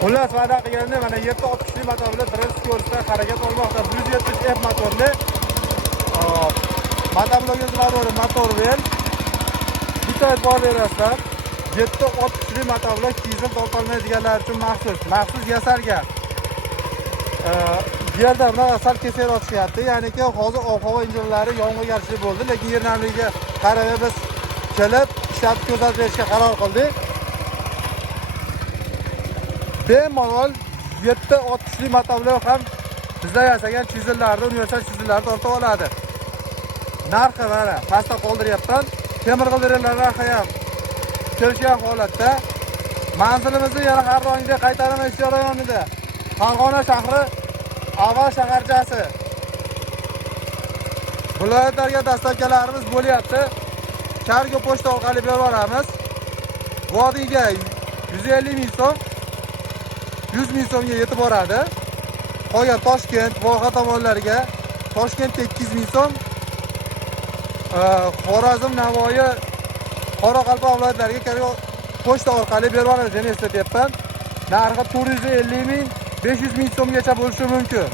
Xullas va'da qilganda mana 760 motor bilan birinchi skoroskda harakat olmoqda. 170F motorli. Motovlogingiz motor vel. Bitta e'tibor berasizlar. 760 motor bilan dizel tortolmaydiganlar uchun maxsus yasalgan. Yerda bunaqa sal kesak ochyapti. Ya'niki hozir ob-havo injinlari yomg'irgarchilik bo'ldi, lekin yer namligiga qarab biz kelib ishlatib ko'rsatib berishga qaror qildik. Bemalol 760 motor bilan ham bizda yasagan chizellarni, universal chizellarni tortib oladi. Narxi mana pastda qoldiryapman. Temir g'ildiraklar narxi ham kelgan holatda. Manzilimizni yana har doimgidek qaytaraman jarayonida. Farg'ona shahri Aval shaharchasi. Viloyatlarga dastavkalarimiz bo'lyapti. Kargo pochta orqali berib yuboramiz. Vodiyga 150 ming so'm, 100 ming so'mga yetib boradi. Qolgan Toshkent, Voha tomonlariga Toshkentga 200 ming so'm, Xorazm, Navoiy, Qoraqalpoq viloyatlariga kargo pochta orqali berib yuboramiz deb eslatyapman. Narxi 450 ming, 500 ming so'mgacha bo'lishi mumkin.